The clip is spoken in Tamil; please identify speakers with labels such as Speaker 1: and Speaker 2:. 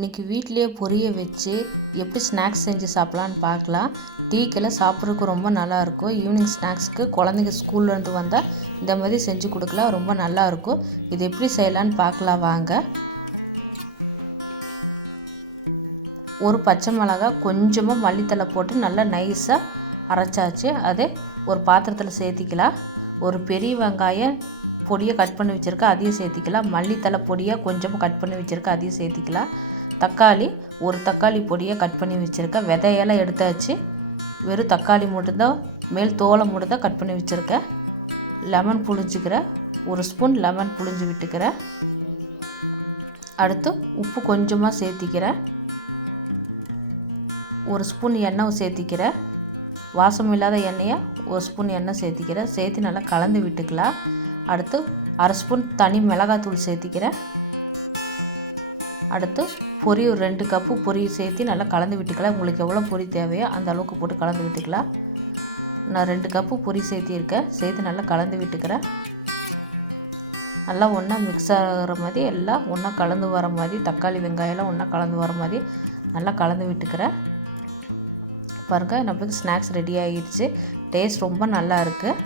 Speaker 1: இன்றைக்கி வீட்டிலேயே பொரிய வச்சு எப்படி ஸ்நாக்ஸ் செஞ்சு சாப்பிட்லான்னு பார்க்கலாம். டீக்கெல்லாம் சாப்பிட்றதுக்கு ரொம்ப நல்லாயிருக்கும் ஈவினிங் ஸ்நாக்ஸ்க்கு குழந்தைங்க ஸ்கூல்லேருந்து வந்தால் இந்த மாதிரி செஞ்சு கொடுக்கலாம். ரொம்ப நல்லாயிருக்கும் இது எப்படி செய்யலான்னு பார்க்கலாம் வாங்க. ஒரு பச்சை மிளகா கொஞ்சமாக மல்லித்தலை போட்டு நல்லா நைஸாக அரைச்சாச்சு. அதை ஒரு பாத்திரத்தில் சேர்த்திக்கலாம். ஒரு பெரிய வெங்காயம் பொடியை கட் பண்ணி வச்சுருக்கேன் அதையும் சேர்த்திக்கலாம். மல்லித்தலை பொடியை கொஞ்சமாக கட் பண்ணி வச்சுருக்கேன் அதையும் சேர்த்திக்கலாம். தக்காளி ஒரு தக்காளி பொடியை கட் பண்ணி வச்சுருக்கேன். விதையெல்லாம் எடுத்தாச்சு. வெறும் தக்காளி மட்டும்தான் மேல் தோலை மட்டும்தான் கட் பண்ணி வச்சுருக்கேன். லெமன் புழிஞ்சிக்கிறேன். ஒரு ஸ்பூன் லெமன் புழிஞ்சு விட்டுக்கிறேன். அடுத்து உப்பு கொஞ்சமாக சேர்த்திக்கிறேன். ஒரு ஸ்பூன் எண்ணெய் சேர்த்திக்கிறேன். வாசம் இல்லாத எண்ணெயை ஒரு ஸ்பூன் எண்ணெய் சேர்த்திக்கிறேன். சேர்த்து நல்லா கலந்து விட்டுக்கலாம். அடுத்து அரை ஸ்பூன் தனி மிளகாத்தூள் சேர்த்திக்கிறேன். அடுத்து பொரி ஒரு ரெண்டு கப்பு பொரி சேர்த்து நல்லா கலந்து விட்டுக்கலாம். உங்களுக்கு எவ்வளோ பொரி தேவையோ அந்த அளவுக்கு போட்டு கலந்து விட்டுக்கலாம். நான் ரெண்டு கப்பு பொரி சேர்த்திருக்கேன். சேர்த்து நல்லா கலந்து விட்டுக்கிறேன். நல்லா ஒன்றா மிக்ஸ் ஆகிற மாதிரி எல்லாம் ஒன்றா கலந்து வர மாதிரி தக்காளி வெங்காயம்லாம் ஒன்றா கலந்து வர மாதிரி நல்லா கலந்து விட்டுக்கிறேன். பாருங்கள் நம்மளுக்கு ஸ்நாக்ஸ் ரெடி ஆகிடுச்சு டேஸ்ட் ரொம்ப நல்லா இருக்குது